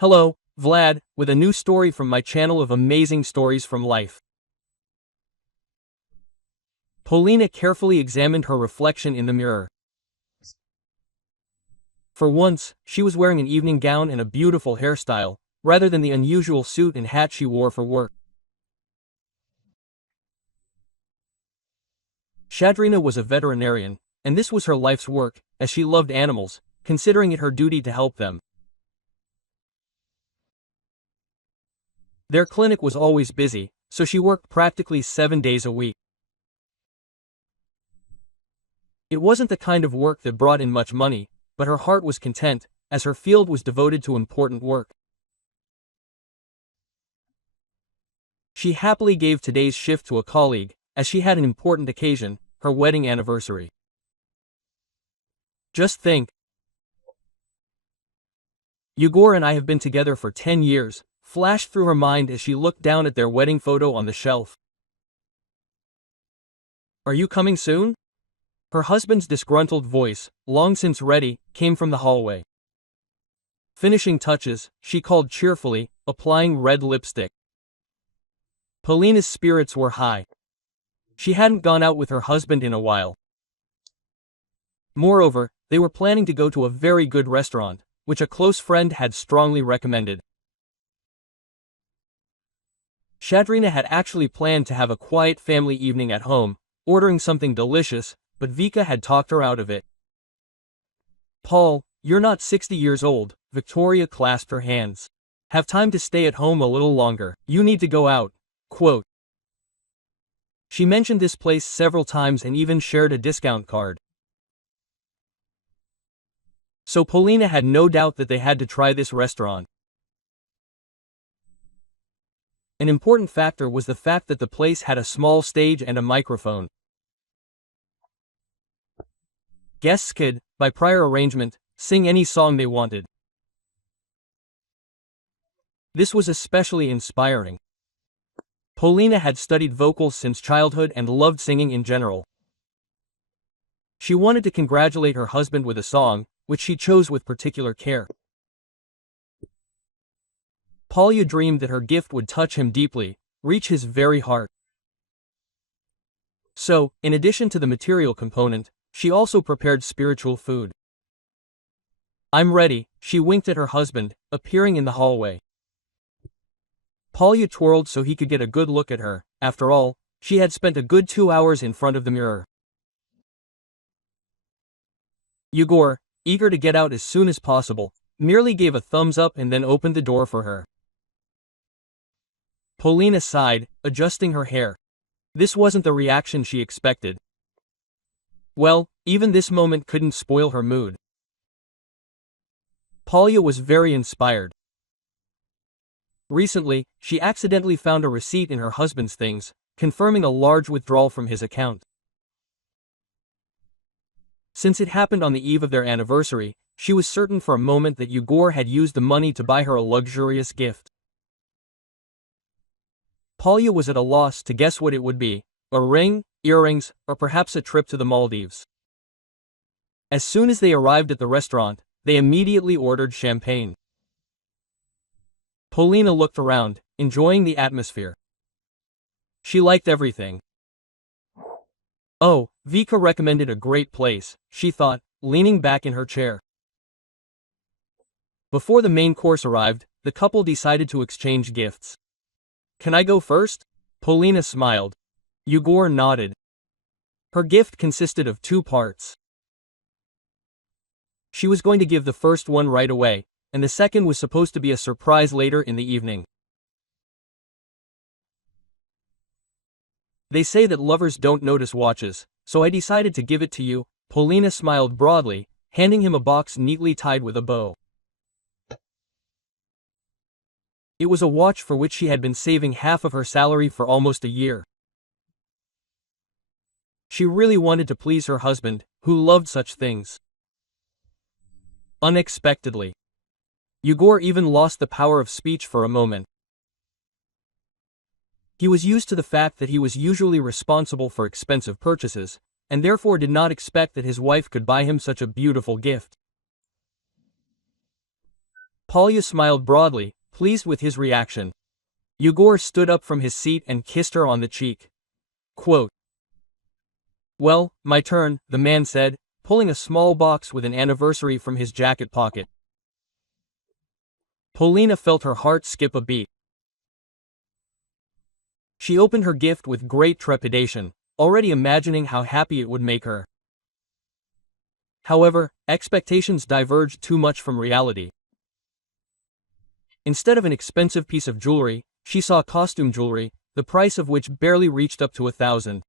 Hello, Vlad, with a new story from my channel of amazing stories from life. Polina carefully examined her reflection in the mirror. For once, she was wearing an evening gown and a beautiful hairstyle, rather than the unusual suit and hat she wore for work. Shadrina was a veterinarian, and this was her life's work, as she loved animals, considering it her duty to help them. Their clinic was always busy, so she worked practically 7 days a week. It wasn't the kind of work that brought in much money, but her heart was content, as her field was devoted to important work. She happily gave today's shift to a colleague, as she had an important occasion, her wedding anniversary. Just think. Yegor and I have been together for 10 years, flashed through her mind as she looked down at their wedding photo on the shelf. Are you coming soon? Her husband's disgruntled voice, long since ready, came from the hallway. Finishing touches, she called cheerfully, applying red lipstick. Polina's spirits were high. She hadn't gone out with her husband in a while. Moreover, they were planning to go to a very good restaurant, which a close friend had strongly recommended. Shadrina had actually planned to have a quiet family evening at home, ordering something delicious, but Vika had talked her out of it. Paul, you're not 60 years old, Victoria clasped her hands. Have time to stay at home a little longer, you need to go out, quote. She mentioned this place several times and even shared a discount card. So Polina had no doubt that they had to try this restaurant. An important factor was the fact that the place had a small stage and a microphone. Guests could, by prior arrangement, sing any song they wanted. This was especially inspiring. Polina had studied vocals since childhood and loved singing in general. She wanted to congratulate her husband with a song, which she chose with particular care. Polya dreamed that her gift would touch him deeply, reach his very heart. So, in addition to the material component, she also prepared spiritual food. I'm ready, she winked at her husband, appearing in the hallway. Polya twirled so he could get a good look at her. After all, she had spent a good 2 hours in front of the mirror. Yegor, eager to get out as soon as possible, merely gave a thumbs up and then opened the door for her. Polina sighed, adjusting her hair. This wasn't the reaction she expected. Well, even this moment couldn't spoil her mood. Polya was very inspired. Recently, she accidentally found a receipt in her husband's things, confirming a large withdrawal from his account. Since it happened on the eve of their anniversary, she was certain for a moment that Yegor had used the money to buy her a luxurious gift. Polya was at a loss to guess what it would be: a ring, earrings, or perhaps a trip to the Maldives. As soon as they arrived at the restaurant, they immediately ordered champagne. Polina looked around, enjoying the atmosphere. She liked everything. Oh, Vika recommended a great place, she thought, leaning back in her chair. Before the main course arrived, the couple decided to exchange gifts. Can I go first? Polina smiled. Yegor nodded. Her gift consisted of 2 parts. She was going to give the first one right away, and the second was supposed to be a surprise later in the evening. They say that lovers don't notice watches, so I decided to give it to you. Polina smiled broadly, handing him a box neatly tied with a bow. It was a watch for which she had been saving half of her salary for almost a year. She really wanted to please her husband, who loved such things. Unexpectedly, Yegor even lost the power of speech for a moment. He was used to the fact that he was usually responsible for expensive purchases, and therefore did not expect that his wife could buy him such a beautiful gift. Polya smiled broadly, pleased with his reaction. Yegor stood up from his seat and kissed her on the cheek. Quote, "Well, my turn," the man said, pulling a small box with an anniversary from his jacket pocket. Polina felt her heart skip a beat. She opened her gift with great trepidation, already imagining how happy it would make her. However, expectations diverged too much from reality. Instead of an expensive piece of jewelry, she saw costume jewelry, the price of which barely reached up to 1,000.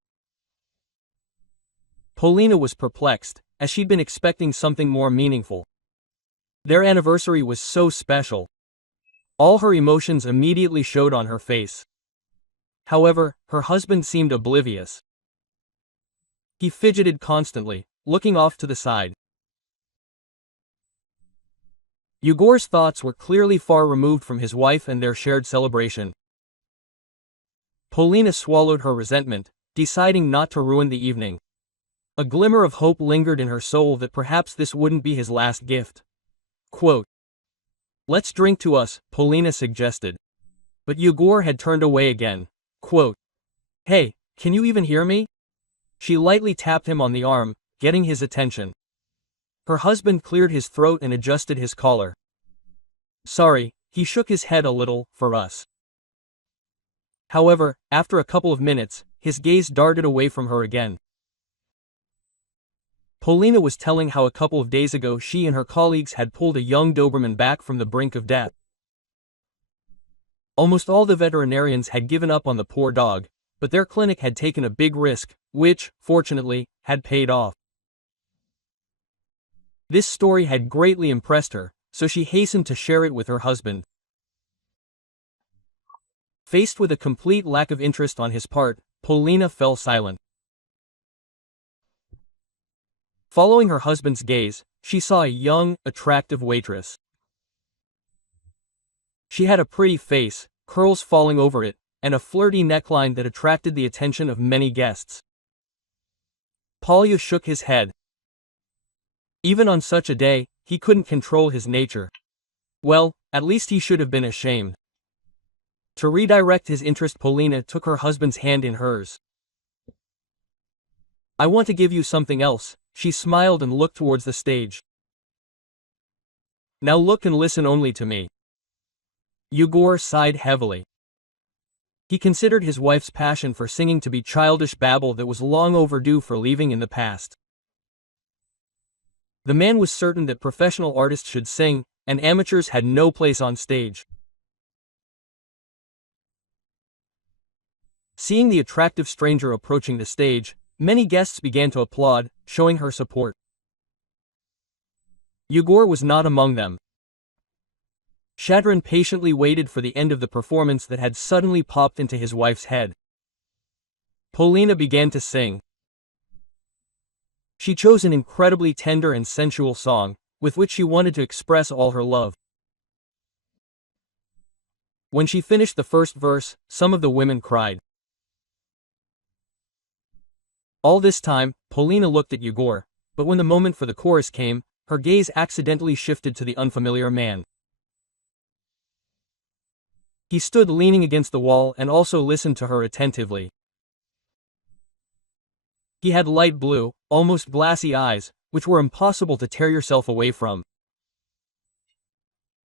Polina was perplexed, as she'd been expecting something more meaningful. Their anniversary was so special. All her emotions immediately showed on her face. However, her husband seemed oblivious. He fidgeted constantly, looking off to the side. Yegor's thoughts were clearly far removed from his wife and their shared celebration. Polina swallowed her resentment, deciding not to ruin the evening. A glimmer of hope lingered in her soul that perhaps this wouldn't be his last gift. Quote, "Let's drink to us," Polina suggested. But Yegor had turned away again. Quote, "Hey, can you even hear me?" She lightly tapped him on the arm, getting his attention. Her husband cleared his throat and adjusted his collar. "Sorry," he shook his head a little, "for us." However, after a couple of minutes, his gaze darted away from her again. Polina was telling how a couple of days ago she and her colleagues had pulled a young Doberman back from the brink of death. Almost all the veterinarians had given up on the poor dog, but their clinic had taken a big risk, which, fortunately, had paid off. This story had greatly impressed her, so she hastened to share it with her husband. Faced with a complete lack of interest on his part, Polina fell silent. Following her husband's gaze, she saw a young, attractive waitress. She had a pretty face, curls falling over it, and a flirty neckline that attracted the attention of many guests. Polya shook his head. Even on such a day, he couldn't control his nature. Well, at least he should have been ashamed. To redirect his interest, Polina took her husband's hand in hers. "I want to give you something else," she smiled and looked towards the stage. "Now look and listen only to me." Yegor sighed heavily. He considered his wife's passion for singing to be childish babble that was long overdue for leaving in the past. The man was certain that professional artists should sing, and amateurs had no place on stage. Seeing the attractive stranger approaching the stage, many guests began to applaud, showing her support. Yegor was not among them. Shadran patiently waited for the end of the performance that had suddenly popped into his wife's head. Polina began to sing. She chose an incredibly tender and sensual song, with which she wanted to express all her love. When she finished the first verse, some of the women cried. All this time, Polina looked at Yegor, but when the moment for the chorus came, her gaze accidentally shifted to the unfamiliar man. He stood leaning against the wall and also listened to her attentively. He had light blue, almost glassy eyes, which were impossible to tear yourself away from.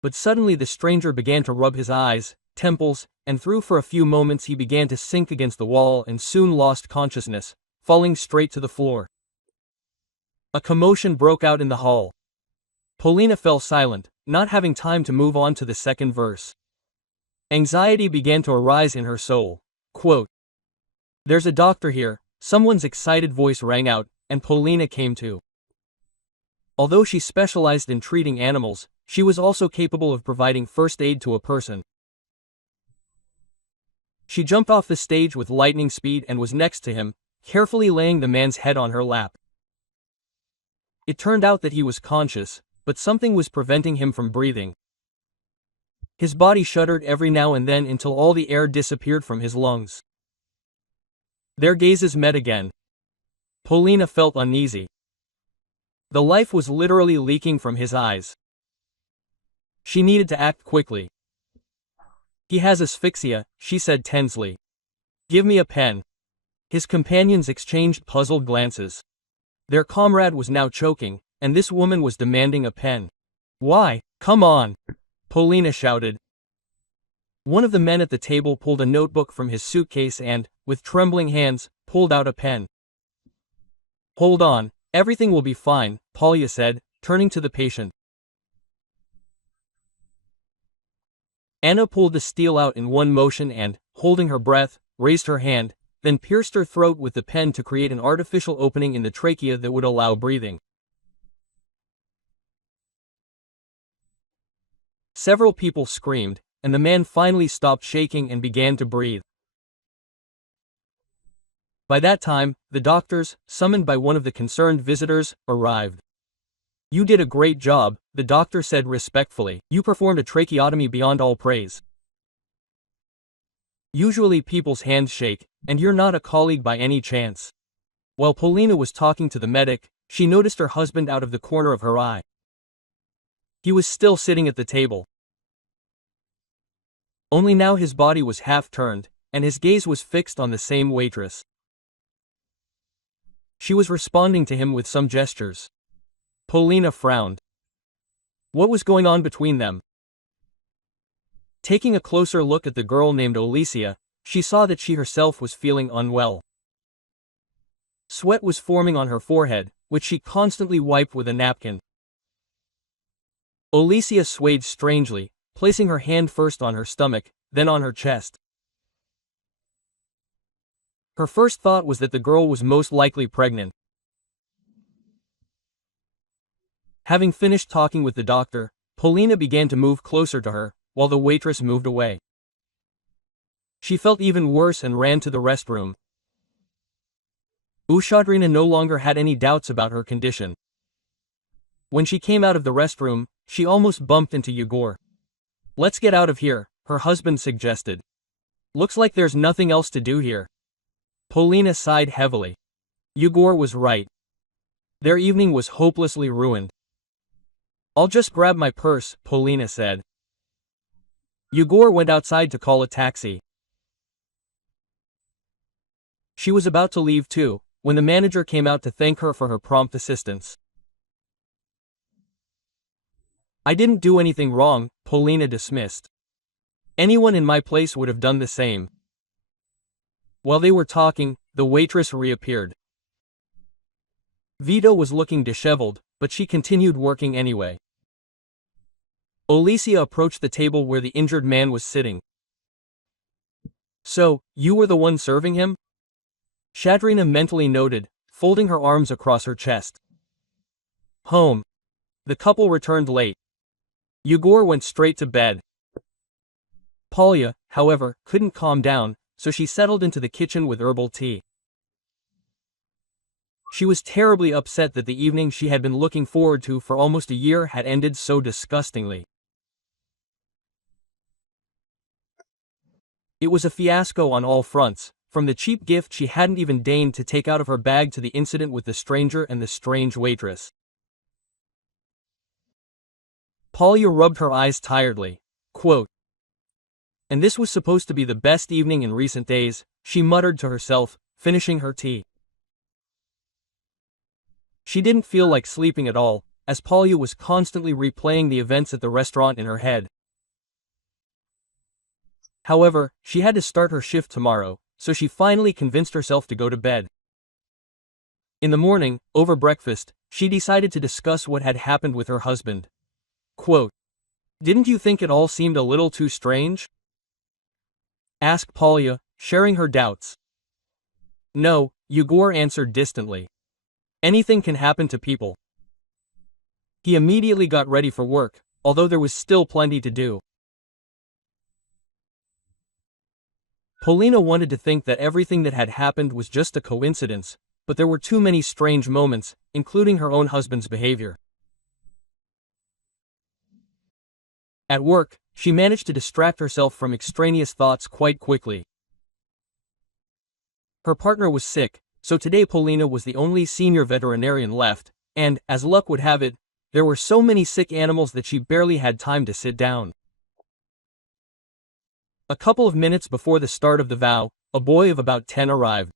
But suddenly the stranger began to rub his eyes, temples, and for a few moments he began to sink against the wall and soon lost consciousness, falling straight to the floor. A commotion broke out in the hall. Polina fell silent, not having time to move on to the second verse. Anxiety began to arise in her soul. Quote, "There's a doctor here," someone's excited voice rang out, and Polina came to. Although she specialized in treating animals, she was also capable of providing first aid to a person. She jumped off the stage with lightning speed and was next to him, carefully laying the man's head on her lap. It turned out that he was conscious, but something was preventing him from breathing. His body shuddered every now and then until all the air disappeared from his lungs. Their gazes met again. Polina felt uneasy. The life was literally leaking from his eyes. She needed to act quickly. He has asphyxia, she said tensely. Give me a pen. His companions exchanged puzzled glances. Their comrade was now choking, and this woman was demanding a pen. Why? Come on! Polina shouted. One of the men at the table pulled a notebook from his suitcase and, with trembling hands, pulled out a pen. Hold on, everything will be fine, Polya said, turning to the patient. Anna pulled the steel out in one motion and, holding her breath, raised her hand, then pierced her throat with the pen to create an artificial opening in the trachea that would allow breathing. Several people screamed, and the man finally stopped shaking and began to breathe. By that time, the doctors, summoned by one of the concerned visitors, arrived. You did a great job, the doctor said respectfully. You performed a tracheotomy beyond all praise. Usually people's hands shake, and you're not a colleague by any chance. While Polina was talking to the medic, she noticed her husband out of the corner of her eye. He was still sitting at the table. Only now his body was half-turned, and his gaze was fixed on the same waitress. She was responding to him with some gestures. Polina frowned. What was going on between them? Taking a closer look at the girl named Alicia, she saw that she herself was feeling unwell. Sweat was forming on her forehead, which she constantly wiped with a napkin. Alicia swayed strangely, placing her hand first on her stomach, then on her chest. Her first thought was that the girl was most likely pregnant. Having finished talking with the doctor, Polina began to move closer to her, while the waitress moved away. She felt even worse and ran to the restroom. Ushadrina no longer had any doubts about her condition. When she came out of the restroom, she almost bumped into Yegor. Let's get out of here, her husband suggested. Looks like there's nothing else to do here. Polina sighed heavily. Yegor was right. Their evening was hopelessly ruined. I'll just grab my purse, Polina said. Yegor went outside to call a taxi. She was about to leave too, when the manager came out to thank her for her prompt assistance. I didn't do anything wrong, Polina dismissed. Anyone in my place would have done the same. While they were talking, the waitress reappeared. Vito was looking disheveled, but she continued working anyway. Alicia approached the table where the injured man was sitting. So, you were the one serving him? Shadrina mentally noted, folding her arms across her chest. Home. The couple returned late. Yegor went straight to bed. Polya, however, couldn't calm down, so she settled into the kitchen with herbal tea. She was terribly upset that the evening she had been looking forward to for almost a year had ended so disgustingly. It was a fiasco on all fronts, from the cheap gift she hadn't even deigned to take out of her bag to the incident with the stranger and the strange waitress. Polya rubbed her eyes tiredly. Quote, and this was supposed to be the best evening in recent days, she muttered to herself, finishing her tea. She didn't feel like sleeping at all, as Polya was constantly replaying the events at the restaurant in her head. However, she had to start her shift tomorrow, so she finally convinced herself to go to bed. In the morning, over breakfast, she decided to discuss what had happened with her husband. Quote, didn't you think it all seemed a little too strange? Asked Polya, sharing her doubts. No, Yegor answered distantly. Anything can happen to people. He immediately got ready for work, although there was still plenty to do. Polina wanted to think that everything that had happened was just a coincidence, but there were too many strange moments, including her own husband's behavior. At work, she managed to distract herself from extraneous thoughts quite quickly. Her partner was sick, so today Polina was the only senior veterinarian left, and, as luck would have it, There were so many sick animals that she barely had time to sit down. A couple of minutes before the start of the vow, a boy of about 10 arrived.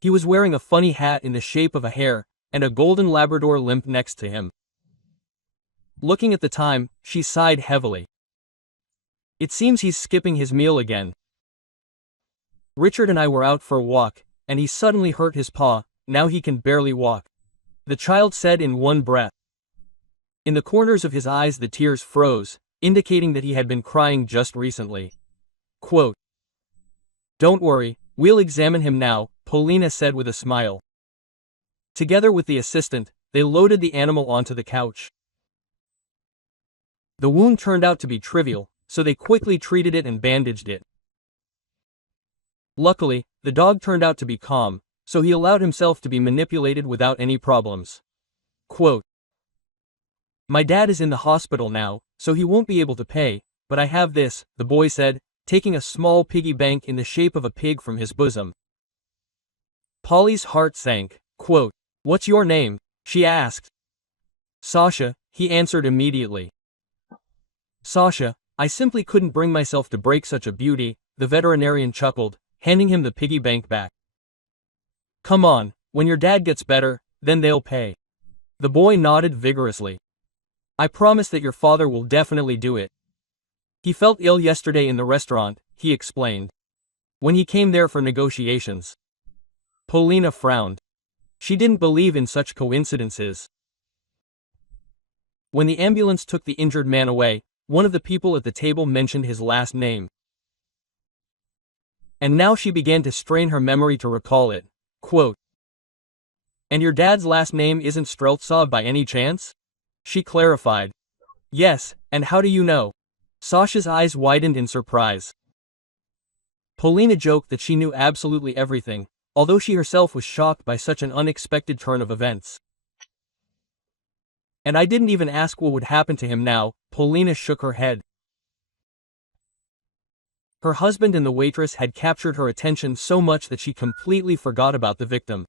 He was wearing a funny hat in the shape of a hare, and a golden Labrador limped next to him. Looking at the time, she sighed heavily. It seems he's skipping his meal again. Richard and I were out for a walk, and he suddenly hurt his paw. Now he can barely walk, the child said in one breath. In the corners of his eyes the tears froze, indicating that he had been crying just recently. Quote, "Don't worry, we'll examine him now," Polina said with a smile. Together with the assistant, they loaded the animal onto the couch. The wound turned out to be trivial, so they quickly treated it and bandaged it. Luckily, the dog turned out to be calm, so he allowed himself to be manipulated without any problems. Quote, "My dad is in the hospital now, so he won't be able to pay, but I have this," the boy said, taking a small piggy bank in the shape of a pig from his bosom. Polly's heart sank. Quote, "What's your name?" she asked. "Sasha," he answered immediately. "Sasha, I simply couldn't bring myself to break such a beauty," the veterinarian chuckled, handing him the piggy bank back. "Come on, when your dad gets better, then they'll pay." The boy nodded vigorously. "I promise that your father will definitely do it. He felt ill yesterday in the restaurant," he explained, "when he came there for negotiations." Polina frowned. She didn't believe in such coincidences. When the ambulance took the injured man away, one of the people at the table mentioned his last name. And now she began to strain her memory to recall it. Quote, "And your dad's last name isn't Streltsov by any chance?" she clarified. "Yes, and how do you know?" Sasha's eyes widened in surprise. Polina joked that she knew absolutely everything, although she herself was shocked by such an unexpected turn of events. "And I didn't even ask what would happen to him now," Polina shook her head. Her husband and the waitress had captured her attention so much that she completely forgot about the victim.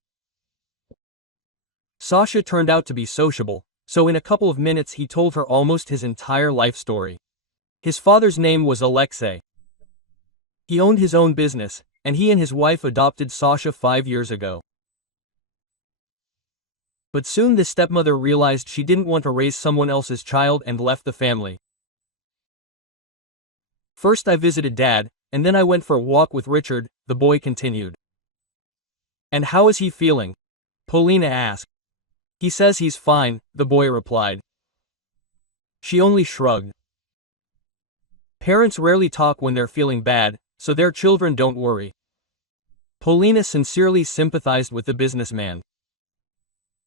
Sasha turned out to be sociable, so in a couple of minutes he told her almost his entire life story. His father's name was Alexei. He owned his own business, and he and his wife adopted Sasha 5 years ago. But soon the stepmother realized she didn't want to raise someone else's child and left the family. "First I visited Dad, and then I went for a walk with Richard," the boy continued. "And how is he feeling?" Polina asked. "He says he's fine," the boy replied. She only shrugged. Parents rarely talk when they're feeling bad, so their children don't worry. Polina sincerely sympathized with the businessman.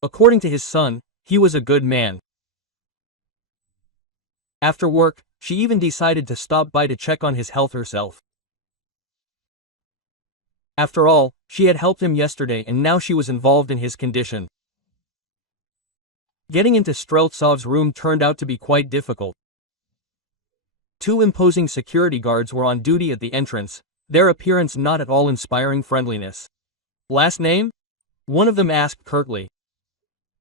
According to his son, he was a good man. After work, she even decided to stop by to check on his health herself. After all, she had helped him yesterday and now she was involved in his condition. Getting into Streltsov's room turned out to be quite difficult. 2 imposing security guards were on duty at the entrance, their appearance not at all inspiring friendliness. "Last name?" one of them asked curtly.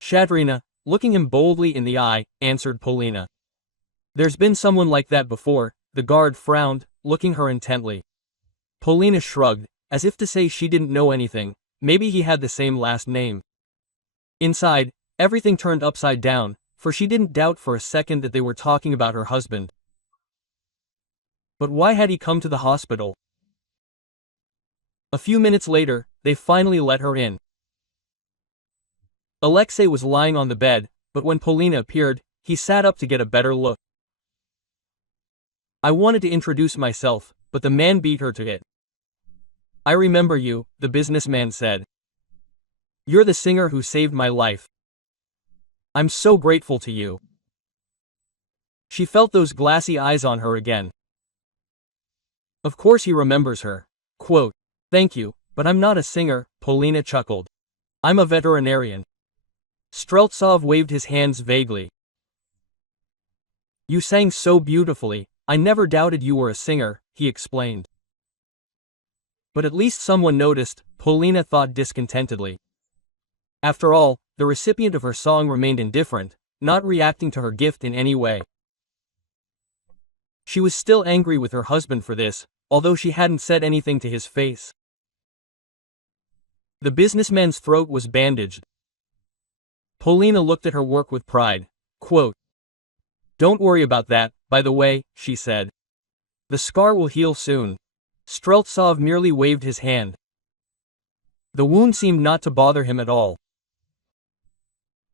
"Shadrina," looking him boldly in the eye, answered Polina. "There's been someone like that before," the guard frowned, looking her intently. Polina shrugged, as if to say she didn't know anything, maybe he had the same last name. Inside, everything turned upside down, for she didn't doubt for a second that they were talking about her husband. But why had he come to the hospital? A few minutes later, they finally let her in. Alexei was lying on the bed, but when Polina appeared, he sat up to get a better look. "I wanted to introduce myself, but the man beat her to it." "I remember you," the businessman said. "You're the singer who saved my life. I'm so grateful to you." She felt those glassy eyes on her again. Of course he remembers her. Quote, "Thank you, but I'm not a singer," Polina chuckled. "I'm a veterinarian." Streltsov waved his hands vaguely. "You sang so beautifully, I never doubted you were a singer," he explained. But at least someone noticed, Polina thought discontentedly. After all, the recipient of her song remained indifferent, not reacting to her gift in any way. She was still angry with her husband for this, although she hadn't said anything to his face. The businessman's throat was bandaged. Polina looked at her work with pride. Quote, "Don't worry about that, by the way," she said. "The scar will heal soon." Streltsov merely waved his hand. The wound seemed not to bother him at all.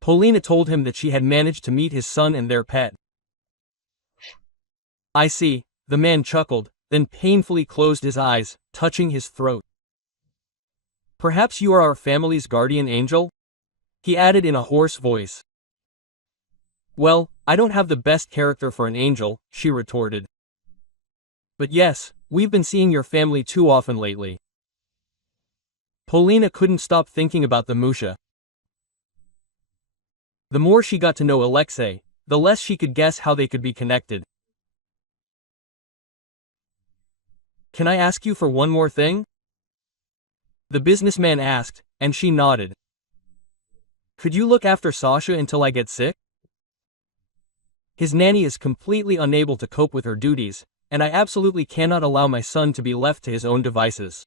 Polina told him that she had managed to meet his son and their pet. "I see," the man chuckled, then painfully closed his eyes, touching his throat. "Perhaps you are our family's guardian angel?" he added in a hoarse voice. "Well, I don't have the best character for an angel," she retorted. "But yes, we've been seeing your family too often lately." Polina couldn't stop thinking about the Musha. The more she got to know Alexei, the less she could guess how they could be connected. "Can I ask you for one more thing?" the businessman asked, and she nodded. "Could you look after Sasha until I get sick? His nanny is completely unable to cope with her duties, and I absolutely cannot allow my son to be left to his own devices."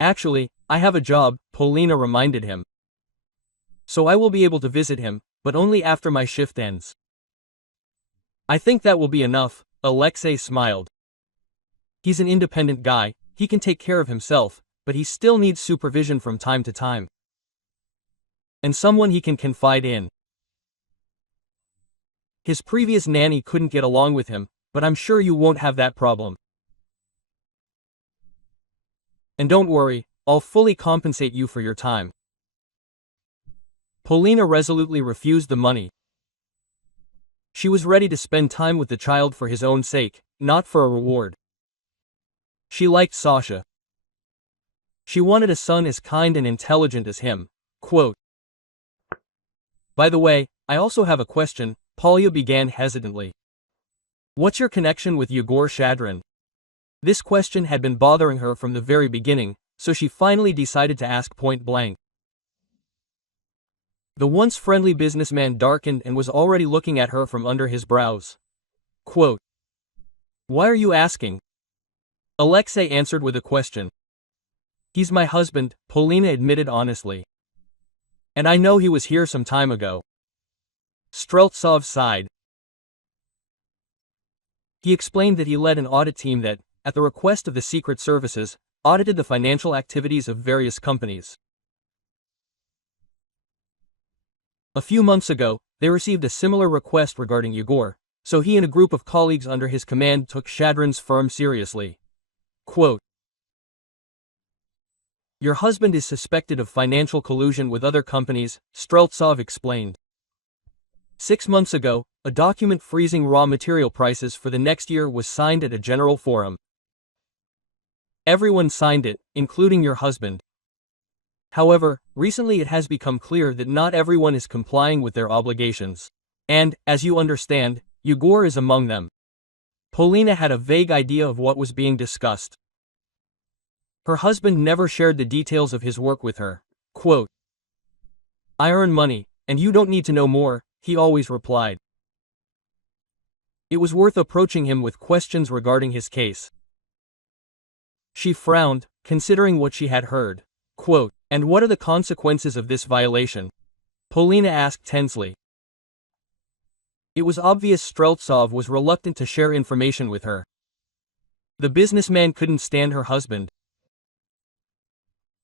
"Actually, I have a job," Polina reminded him. "So I will be able to visit him, but only after my shift ends." "I think that will be enough," Alexei smiled. "He's an independent guy, he can take care of himself, but he still needs supervision from time to time. And someone he can confide in. His previous nanny couldn't get along with him, but I'm sure you won't have that problem. And don't worry, I'll fully compensate you for your time." Polina resolutely refused the money. She was ready to spend time with the child for his own sake, not for a reward. She liked Sasha. She wanted a son as kind and intelligent as him. Quote, "By the way, I also have a question," Polya began hesitantly. "What's your connection with Yegor Shadrin?" This question had been bothering her from the very beginning, so she finally decided to ask point blank. The once friendly businessman darkened and was already looking at her from under his brows. Quote, "Why are you asking?" Alexei answered with a question. "He's my husband," Polina admitted honestly. "And I know he was here some time ago." Streltsov sighed. He explained that he led an audit team that, at the request of the secret services, audited the financial activities of various companies. A few months ago, they received a similar request regarding Yegor, so he and a group of colleagues under his command took Shadrin's firm seriously. Quote, "Your husband is suspected of financial collusion with other companies," Streltsov explained. 6 months ago, a document freezing raw material prices for the next year was signed at a general forum. Everyone signed it, including your husband. However, recently it has become clear that not everyone is complying with their obligations. And, as you understand, Yegor is among them. Polina had a vague idea of what was being discussed. Her husband never shared the details of his work with her. Quote, "I earn money, and you don't need to know more," he always replied. It was worth approaching him with questions regarding his case. She frowned, considering what she had heard. Quote, "And what are the consequences of this violation?" Polina asked tensely. It was obvious Streltsov was reluctant to share information with her. The businessman couldn't stand her husband.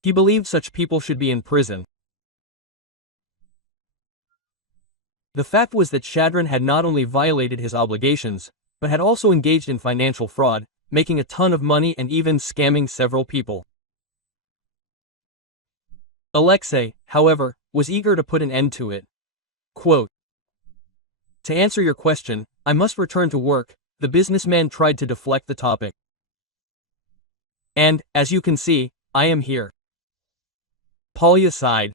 He believed such people should be in prison. The fact was that Shadrin had not only violated his obligations, but had also engaged in financial fraud, making a ton of money and even scamming several people. Alexei, however, was eager to put an end to it. Quote, "To answer your question, I must return to work," the businessman tried to deflect the topic. "And, as you can see, I am here." Polya sighed.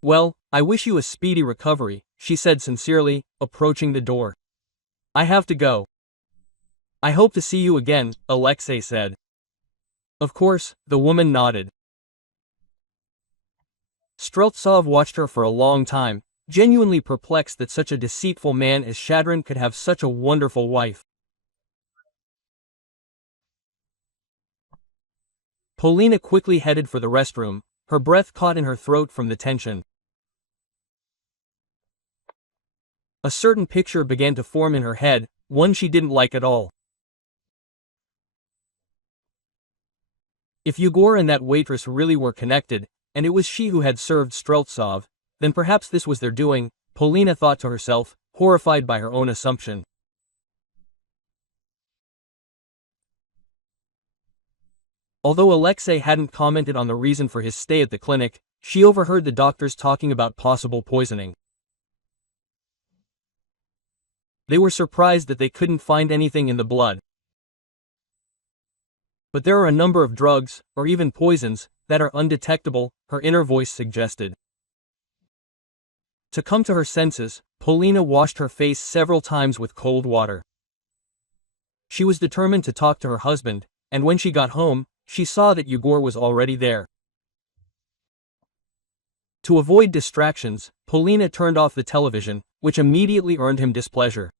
"Well, I wish you a speedy recovery," she said sincerely, approaching the door. "I have to go." "I hope to see you again," Alexei said. "Of course," the woman nodded. Streltsov watched her for a long time, genuinely perplexed that such a deceitful man as Shadrin could have such a wonderful wife. Polina quickly headed for the restroom, her breath caught in her throat from the tension. A certain picture began to form in her head, one she didn't like at all. If Yegor and that waitress really were connected, and it was she who had served Streltsov, then perhaps this was their doing, Polina thought to herself, horrified by her own assumption. Although Alexei hadn't commented on the reason for his stay at the clinic, she overheard the doctors talking about possible poisoning. They were surprised that they couldn't find anything in the blood. But there are a number of drugs, or even poisons, that are undetectable, her inner voice suggested. To come to her senses, Polina washed her face several times with cold water. She was determined to talk to her husband, and when she got home, she saw that Yegor was already there. To avoid distractions, Polina turned off the television, which immediately earned him displeasure.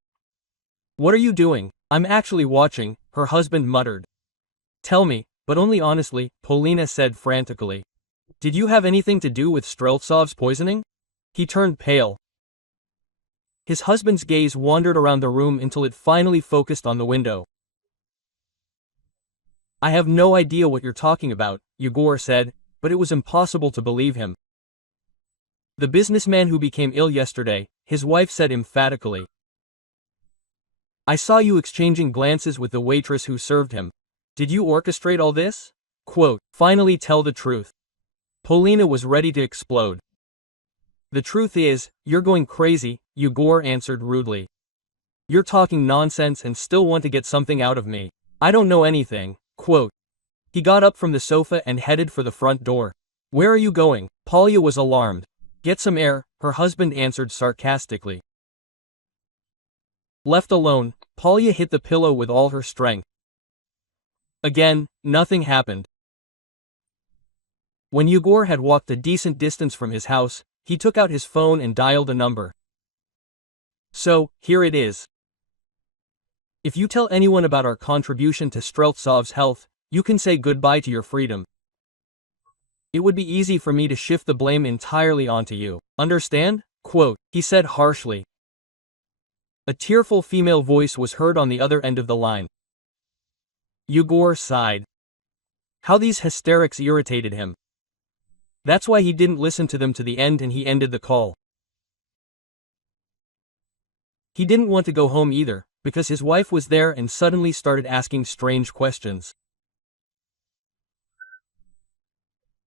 "What are you doing?" "I'm actually watching," her husband muttered. "Tell me, but only honestly," Polina said frantically. "Did you have anything to do with Streltsov's poisoning?" He turned pale. His husband's gaze wandered around the room until it finally focused on the window. "I have no idea what you're talking about," Yegor said, but it was impossible to believe him. "The businessman who became ill yesterday," his wife said emphatically. "I saw you exchanging glances with the waitress who served him. Did you orchestrate all this?" Quote, "Finally tell the truth." Polina was ready to explode. "The truth is, you're going crazy," Yegor answered rudely. "You're talking nonsense and still want to get something out of me. I don't know anything." Quote. He got up from the sofa and headed for the front door. "Where are you going?" Polya was alarmed. "Get some air," her husband answered sarcastically. Left alone, Polya hit the pillow with all her strength. Again, nothing happened. When Yegor had walked a decent distance from his house, he took out his phone and dialed a number. "So, here it is. If you tell anyone about our contribution to Streltsov's health, you can say goodbye to your freedom. It would be easy for me to shift the blame entirely onto you. Understand?" Quote, he said harshly. A tearful female voice was heard on the other end of the line. Yegor sighed. How these hysterics irritated him. That's why he didn't listen to them to the end and he ended the call. He didn't want to go home either, because his wife was there and suddenly started asking strange questions.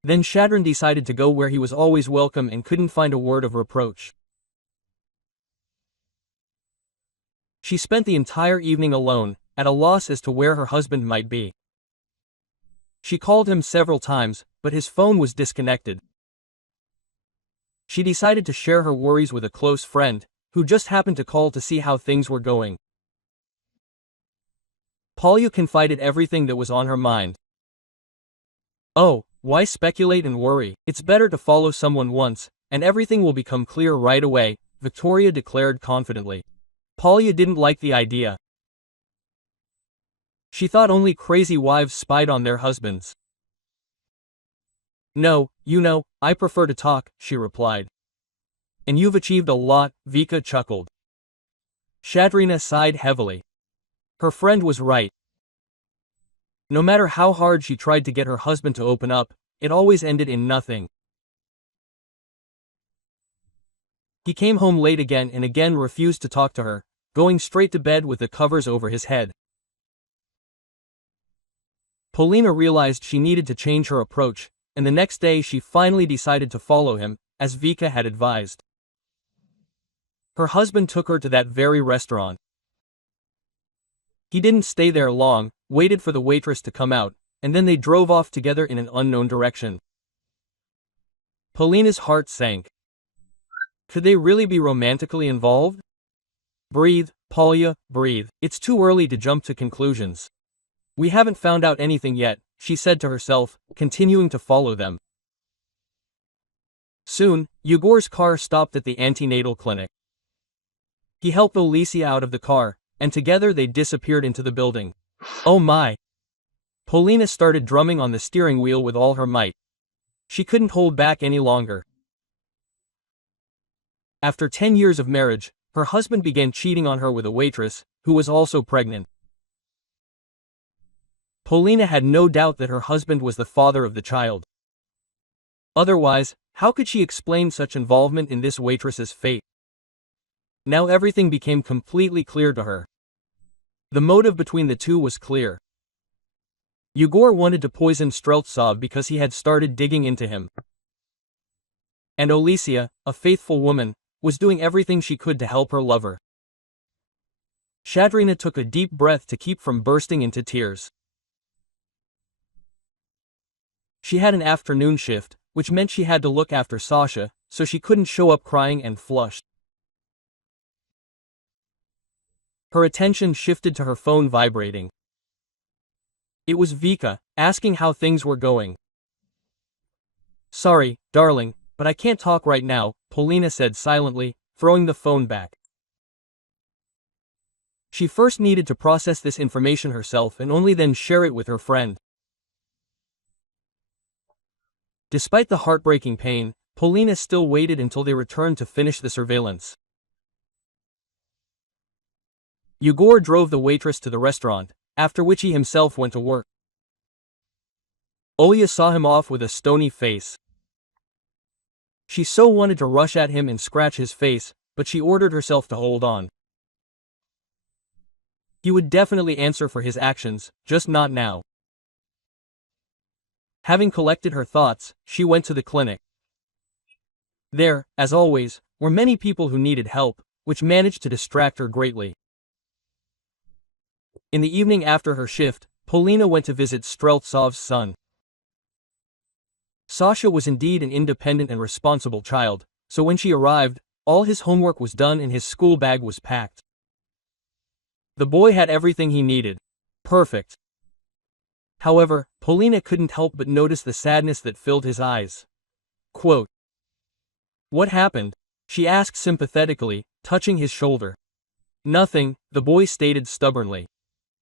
Then Shadrin decided to go where he was always welcome and couldn't find a word of reproach. She spent the entire evening alone, at a loss as to where her husband might be. She called him several times, but his phone was disconnected. She decided to share her worries with a close friend, who just happened to call to see how things were going. Polya confided everything that was on her mind. "Oh, why speculate and worry? It's better to follow someone once, and everything will become clear right away," Victoria declared confidently. Polya didn't like the idea. She thought only crazy wives spied on their husbands. "No, you know, I prefer to talk," she replied. "And you've achieved a lot," Vika chuckled. Shadrina sighed heavily. Her friend was right. No matter how hard she tried to get her husband to open up, it always ended in nothing. He came home late again and again refused to talk to her, going straight to bed with the covers over his head. Polina realized she needed to change her approach, and the next day she finally decided to follow him, as Vika had advised. Her husband took her to that very restaurant. He didn't stay there long, waited for the waitress to come out, and then they drove off together in an unknown direction. Polina's heart sank. Could they really be romantically involved? "Breathe, Polya, breathe. It's too early to jump to conclusions. We haven't found out anything yet," she said to herself, continuing to follow them. Soon, Yegor's car stopped at the antenatal clinic. He helped Olesya out of the car, and together they disappeared into the building. Oh my! Polina started drumming on the steering wheel with all her might. She couldn't hold back any longer. After 10 years of marriage, her husband began cheating on her with a waitress, who was also pregnant. Polina had no doubt that her husband was the father of the child. Otherwise, how could she explain such involvement in this waitress's fate? Now everything became completely clear to her. The motive between the two was clear. Yegor wanted to poison Streltsov because he had started digging into him. And Olesya, a faithful woman, was doing everything she could to help her lover. Shadrina took a deep breath to keep from bursting into tears. She had an afternoon shift, which meant she had to look after Sasha, so she couldn't show up crying and flushed. Her attention shifted to her phone vibrating. It was Vika, asking how things were going. "Sorry, darling, but I can't talk right now," Polina said silently, throwing the phone back. She first needed to process this information herself and only then share it with her friend. Despite the heartbreaking pain, Polina still waited until they returned to finish the surveillance. Yegor drove the waitress to the restaurant, after which he himself went to work. Olya saw him off with a stony face. She so wanted to rush at him and scratch his face, but she ordered herself to hold on. He would definitely answer for his actions, just not now. Having collected her thoughts, she went to the clinic. There, as always, were many people who needed help, which managed to distract her greatly. In the evening after her shift, Polina went to visit Streltsov's son. Sasha was indeed an independent and responsible child, so when she arrived, all his homework was done and his school bag was packed. The boy had everything he needed. Perfect. However, Polina couldn't help but notice the sadness that filled his eyes. Quote, "What happened?" she asked sympathetically, touching his shoulder. "Nothing," the boy stated stubbornly.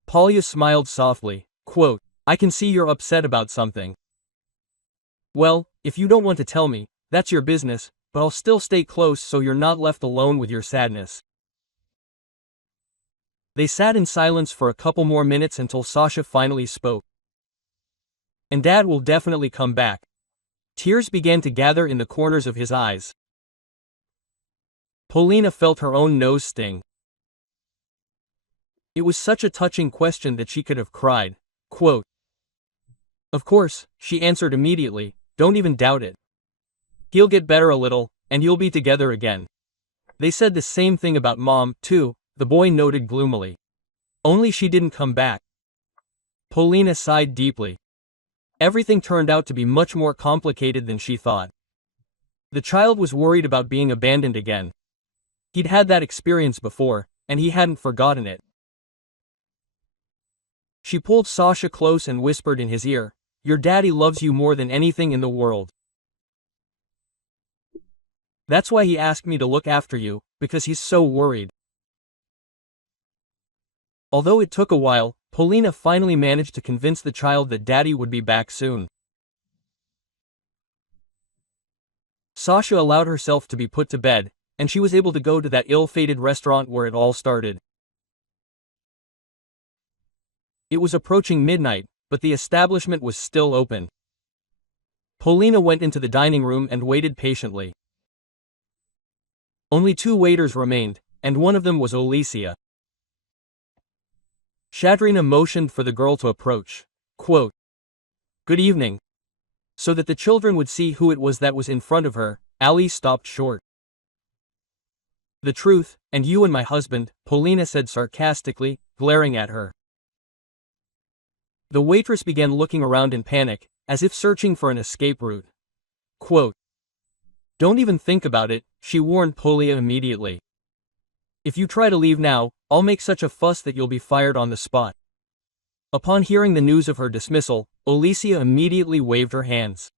Polya smiled softly. Quote, "I can see you're upset about something. Well, if you don't want to tell me, that's your business, but I'll still stay close so you're not left alone with your sadness." They sat in silence for a couple more minutes until Sasha finally spoke. "And Dad will definitely come back." Tears began to gather in the corners of his eyes. Polina felt her own nose sting. It was such a touching question that she could have cried. Quote, "Of course," she answered immediately, "don't even doubt it. He'll get better a little, and you'll be together again." They said the same thing about Mom, too, the boy noted gloomily. Only she didn't come back. Polina sighed deeply. Everything turned out to be much more complicated than she thought. The child was worried about being abandoned again. He'd had that experience before, and he hadn't forgotten it. She pulled Sasha close and whispered in his ear, "Your daddy loves you more than anything in the world. That's why he asked me to look after you, because he's so worried." Although it took a while, Polina finally managed to convince the child that Daddy would be back soon. Sasha allowed herself to be put to bed, and she was able to go to that ill-fated restaurant where it all started. It was approaching midnight, but the establishment was still open. Polina went into the dining room and waited patiently. Only 2 waiters remained, and one of them was Olesya. Shadrina motioned for the girl to approach. Quote, "Good evening." So that the children would see who it was that was in front of her, Ali stopped short. "The truth, and you and my husband," Polina said sarcastically, glaring at her. The waitress began looking around in panic, as if searching for an escape route. Quote, "Don't even think about it," she warned Polya immediately. "If you try to leave now, I'll make such a fuss that you'll be fired on the spot." Upon hearing the news of her dismissal, Olesya immediately waved her hands.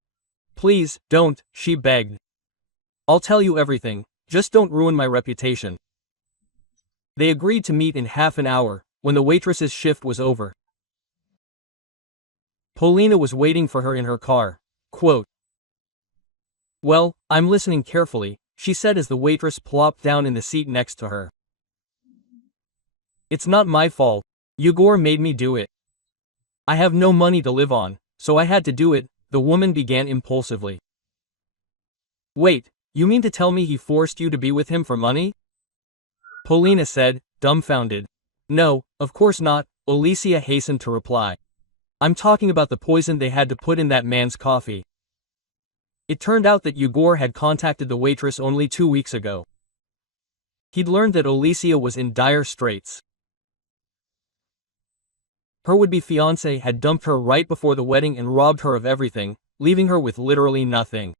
"Please, don't," she begged. I'll tell you everything, just don't ruin my reputation. They agreed to meet in half an hour, when the waitress's shift was over. Polina was waiting for her in her car. Quote, "Well, I'm listening carefully," she said as the waitress plopped down in the seat next to her. "It's not my fault. Yegor made me do it. I have no money to live on, so I had to do it," the woman began impulsively. "Wait, you mean to tell me he forced you to be with him for money?" Polina said, dumbfounded. "No, of course not," Alicia hastened to reply. "I'm talking about the poison they had to put in that man's coffee." It turned out that Yegor had contacted the waitress only 2 weeks ago. He'd learned that Alicia was in dire straits. Her would-be fiancé had dumped her right before the wedding and robbed her of everything, leaving her with literally nothing.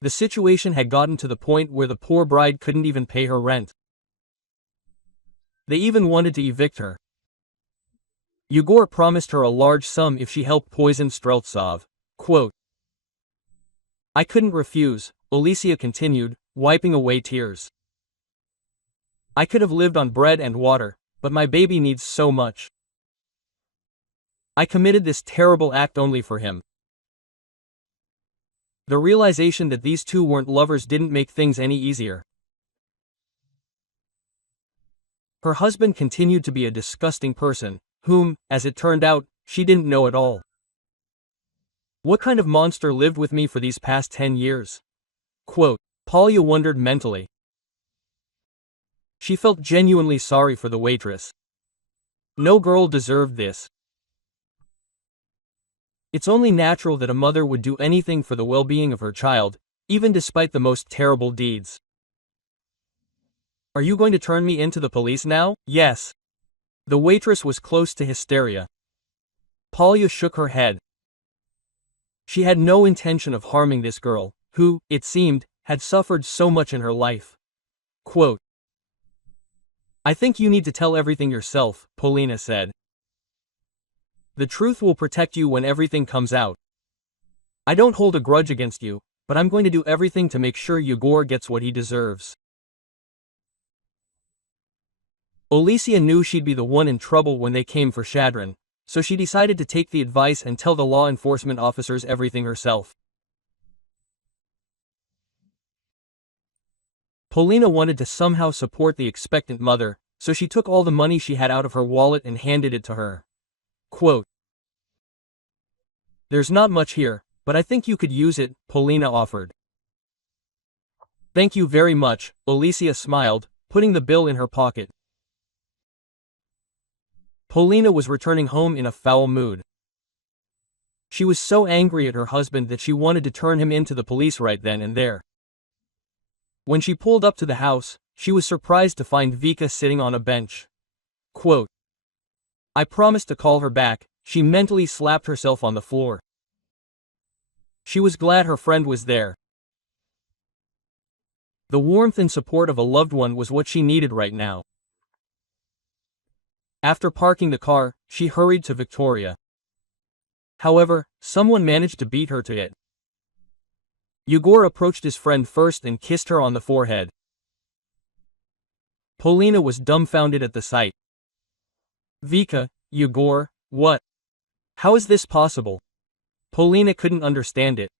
The situation had gotten to the point where the poor bride couldn't even pay her rent. They even wanted to evict her. Yegor promised her a large sum if she helped poison Streltsov. Quote, "I couldn't refuse," Alicia continued, wiping away tears. "I could have lived on bread and water, but my baby needs so much. I committed this terrible act only for him." The realization that these two weren't lovers didn't make things any easier. Her husband continued to be a disgusting person, whom, as it turned out, she didn't know at all. "What kind of monster lived with me for these past 10 years? Quote, Polya wondered mentally. She felt genuinely sorry for the waitress. No girl deserved this. It's only natural that a mother would do anything for the well-being of her child, even despite the most terrible deeds. Are you going to turn me into the police now? Yes. The waitress was close to hysteria. Polya shook her head. She had no intention of harming this girl, who, it seemed, had suffered so much in her life. Quote, "I think you need to tell everything yourself," Polina said. "The truth will protect you when everything comes out. I don't hold a grudge against you, but I'm going to do everything to make sure Yegor gets what he deserves." Alicia knew she'd be the one in trouble when they came for Shadran, so she decided to take the advice and tell the law enforcement officers everything herself. Polina wanted to somehow support the expectant mother, so she took all the money she had out of her wallet and handed it to her. Quote, "There's not much here, but I think you could use it," Polina offered. "Thank you very much," Alicia smiled, putting the bill in her pocket. Polina was returning home in a foul mood. She was so angry at her husband that she wanted to turn him into the police right then and there. When she pulled up to the house, she was surprised to find Vika sitting on a bench. Quote, "I promised to call her back," she mentally slapped herself on the floor. She was glad her friend was there. The warmth and support of a loved one was what she needed right now. After parking the car, she hurried to Victoria. However, someone managed to beat her to it. Yegor approached his friend first and kissed her on the forehead. Polina was dumbfounded at the sight. "Vika, Yegor, what? How is this possible?" Polina couldn't understand it.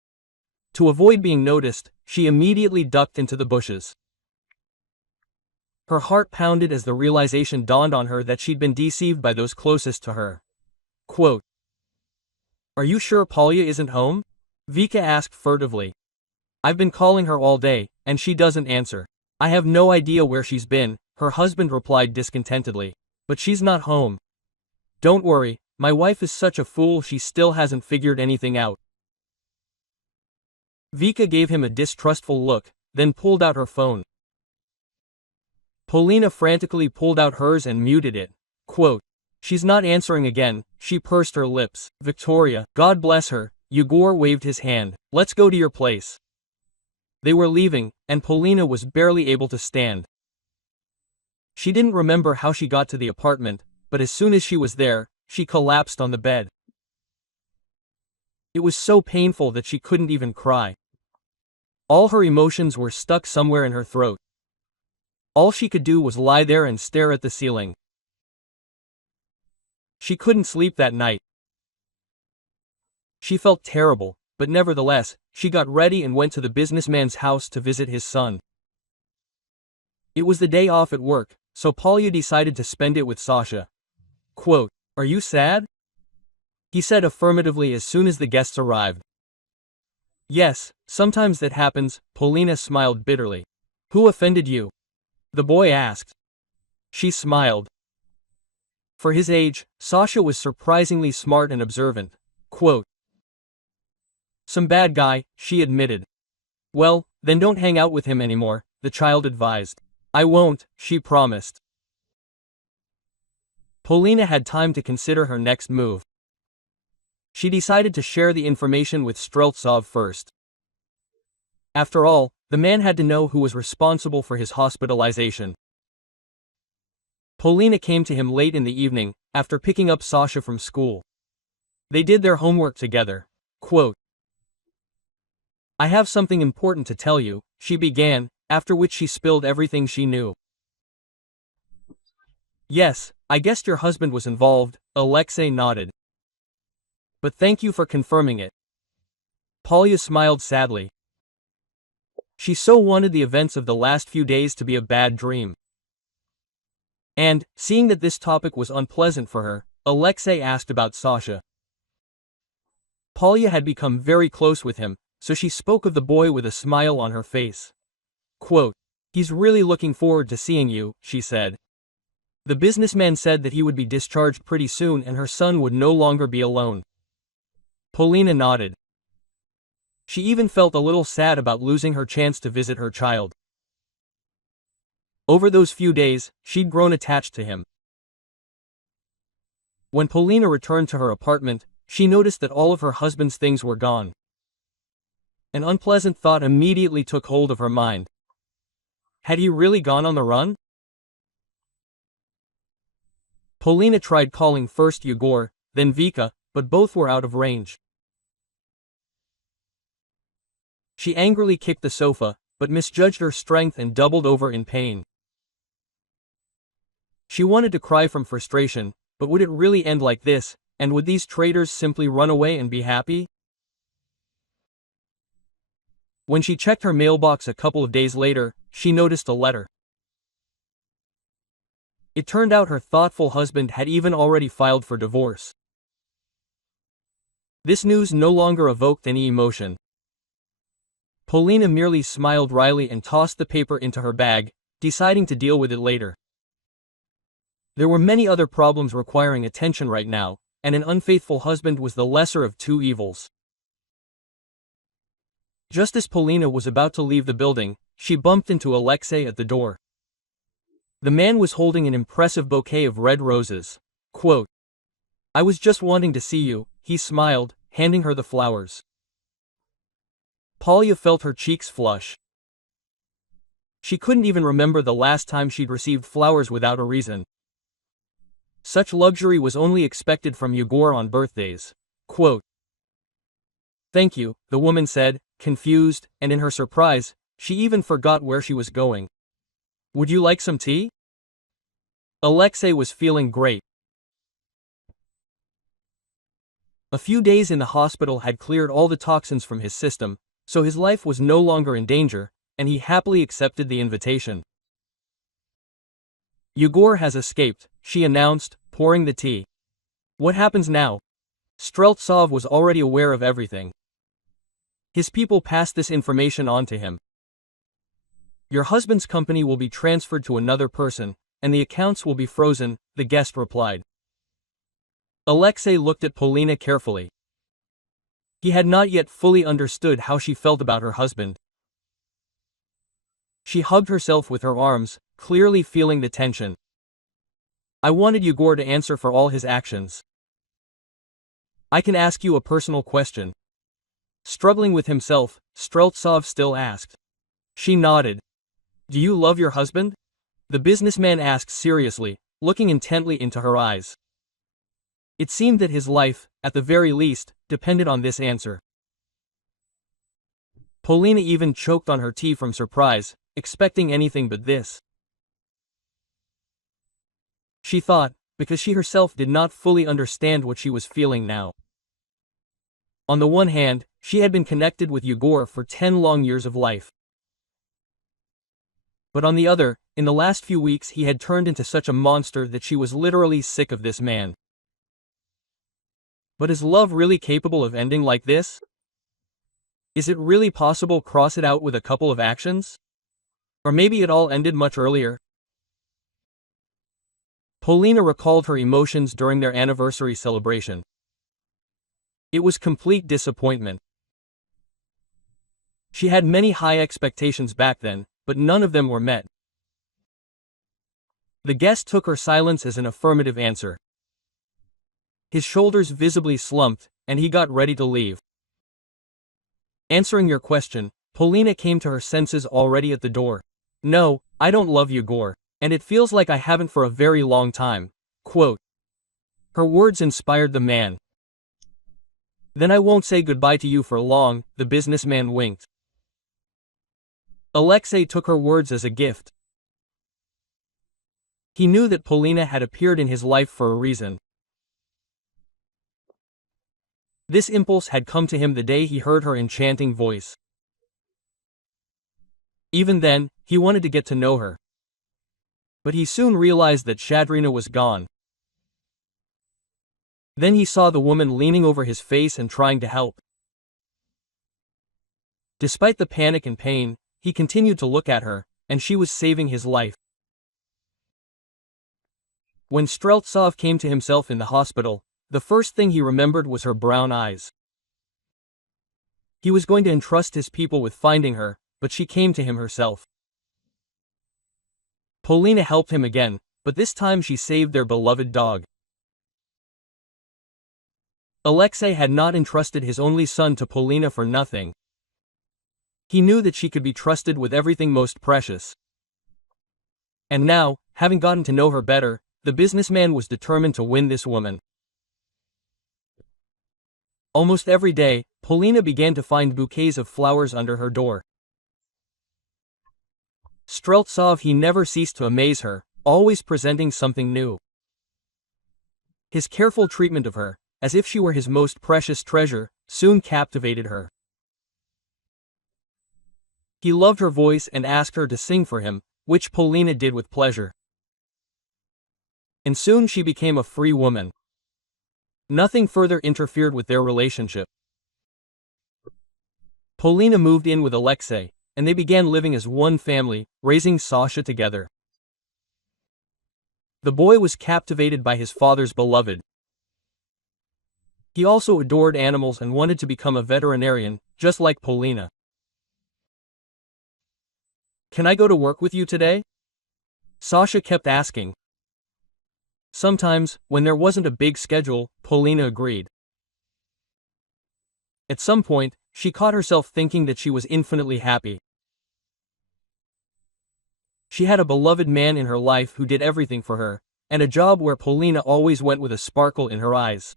To avoid being noticed, she immediately ducked into the bushes. Her heart pounded as the realization dawned on her that she'd been deceived by those closest to her. Quote, "Are you sure Polya isn't home?" Vika asked furtively. "I've been calling her all day, and she doesn't answer. I have no idea where she's been," her husband replied discontentedly. "But she's not home. Don't worry, my wife is such a fool she still hasn't figured anything out." Vika gave him a distrustful look, then pulled out her phone. Polina frantically pulled out hers and muted it. Quote, "She's not answering again," she pursed her lips. "Victoria, God bless her," Yegor waved his hand. "Let's go to your place." They were leaving, and Polina was barely able to stand. She didn't remember how she got to the apartment, but as soon as she was there, she collapsed on the bed. It was so painful that she couldn't even cry. All her emotions were stuck somewhere in her throat. All she could do was lie there and stare at the ceiling. She couldn't sleep that night. She felt terrible, but nevertheless, she got ready and went to the businessman's house to visit his son. It was the day off at work, so Polya decided to spend it with Sasha. Quote, "Are you sad?" He said affirmatively as soon as the guests arrived. "Yes, sometimes that happens," Polina smiled bitterly. "Who offended you?" the boy asked. She smiled. For his age, Sasha was surprisingly smart and observant. Quote, "Some bad guy," she admitted. "Well, then don't hang out with him anymore," the child advised. "I won't," she promised. Polina had time to consider her next move. She decided to share the information with Streltsov first. After all, the man had to know who was responsible for his hospitalization. Polina came to him late in the evening, after picking up Sasha from school. They did their homework together. Quote, "I have something important to tell you," she began, after which she spilled everything she knew. "Yes, I guessed your husband was involved," Alexei nodded. "But thank you for confirming it." Polya smiled sadly. She so wanted the events of the last few days to be a bad dream. And, seeing that this topic was unpleasant for her, Alexei asked about Sasha. Polya had become very close with him, so she spoke of the boy with a smile on her face. Quote, "He's really looking forward to seeing you," she said. The businessman said that he would be discharged pretty soon and her son would no longer be alone. Polina nodded. She even felt a little sad about losing her chance to visit her child. Over those few days, she'd grown attached to him. When Polina returned to her apartment, she noticed that all of her husband's things were gone. An unpleasant thought immediately took hold of her mind. Had he really gone on the run? Polina tried calling first Yegor, then Vika, but both were out of range. She angrily kicked the sofa, but misjudged her strength and doubled over in pain. She wanted to cry from frustration, but would it really end like this, and would these traitors simply run away and be happy? When she checked her mailbox a couple of days later, she noticed a letter. It turned out her thoughtful husband had even already filed for divorce. This news no longer evoked any emotion. Polina merely smiled wryly and tossed the paper into her bag, deciding to deal with it later. There were many other problems requiring attention right now, and an unfaithful husband was the lesser of two evils. Just as Polina was about to leave the building, she bumped into Alexei at the door. The man was holding an impressive bouquet of red roses. Quote, "I was just wanting to see you," he smiled, handing her the flowers. Polya felt her cheeks flush. She couldn't even remember the last time she'd received flowers without a reason. Such luxury was only expected from Yegor on birthdays. Quote, "Thank you," the woman said, confused, and in her surprise, she even forgot where she was going. "Would you like some tea?" Alexei was feeling great. A few days in the hospital had cleared all the toxins from his system, so his life was no longer in danger, and he happily accepted the invitation. "Yegor has escaped," she announced, pouring the tea. "What happens now?" Streltsov was already aware of everything. His people passed this information on to him. "Your husband's company will be transferred to another person, and the accounts will be frozen," the guest replied. Alexei looked at Polina carefully. He had not yet fully understood how she felt about her husband. She hugged herself with her arms, clearly feeling the tension. "I wanted Yegor to answer for all his actions. I can ask you a personal question." Struggling with himself, Streltsov still asked. She nodded. "Do you love your husband?" the businessman asked seriously, looking intently into her eyes. It seemed that his life, at the very least, depended on this answer. Polina even choked on her tea from surprise, expecting anything but this. She thought, because she herself did not fully understand what she was feeling now. On the one hand, she had been connected with Yegor for 10 long years of life. But on the other, in the last few weeks he had turned into such a monster that she was literally sick of this man. But is love really capable of ending like this? Is it really possible to cross it out with a couple of actions? Or maybe it all ended much earlier? Polina recalled her emotions during their anniversary celebration. It was complete disappointment. She had many high expectations back then, but none of them were met. The guest took her silence as an affirmative answer. His shoulders visibly slumped, and he got ready to leave. Answering your question, Polina came to her senses already at the door. No, I don't love Yegor, and it feels like I haven't for a very long time. Quote. Her words inspired the man. Then I won't say goodbye to you for long, the businessman winked. Alexei took her words as a gift. He knew that Polina had appeared in his life for a reason. This impulse had come to him the day he heard her enchanting voice. Even then, he wanted to get to know her. But he soon realized that Shadrina was gone. Then he saw the woman leaning over his face and trying to help. Despite the panic and pain, he continued to look at her, and she was saving his life. When Streltsov came to himself in the hospital, the first thing he remembered was her brown eyes. He was going to entrust his people with finding her, but she came to him herself. Polina helped him again, but this time she saved their beloved dog. Alexei had not entrusted his only son to Polina for nothing. He knew that she could be trusted with everything most precious. And now, having gotten to know her better, the businessman was determined to win this woman. Almost every day, Polina began to find bouquets of flowers under her door. Streltsov he never ceased to amaze her, always presenting something new. His careful treatment of her, as if she were his most precious treasure, soon captivated her. He loved her voice and asked her to sing for him, which Polina did with pleasure. And soon she became a free woman. Nothing further interfered with their relationship. Polina moved in with Alexei, and they began living as one family, raising Sasha together. The boy was captivated by his father's beloved. He also adored animals and wanted to become a veterinarian, just like Polina. Can I go to work with you today? Sasha kept asking. Sometimes, when there wasn't a big schedule, Polina agreed. At some point, she caught herself thinking that she was infinitely happy. She had a beloved man in her life who did everything for her, and a job where Polina always went with a sparkle in her eyes.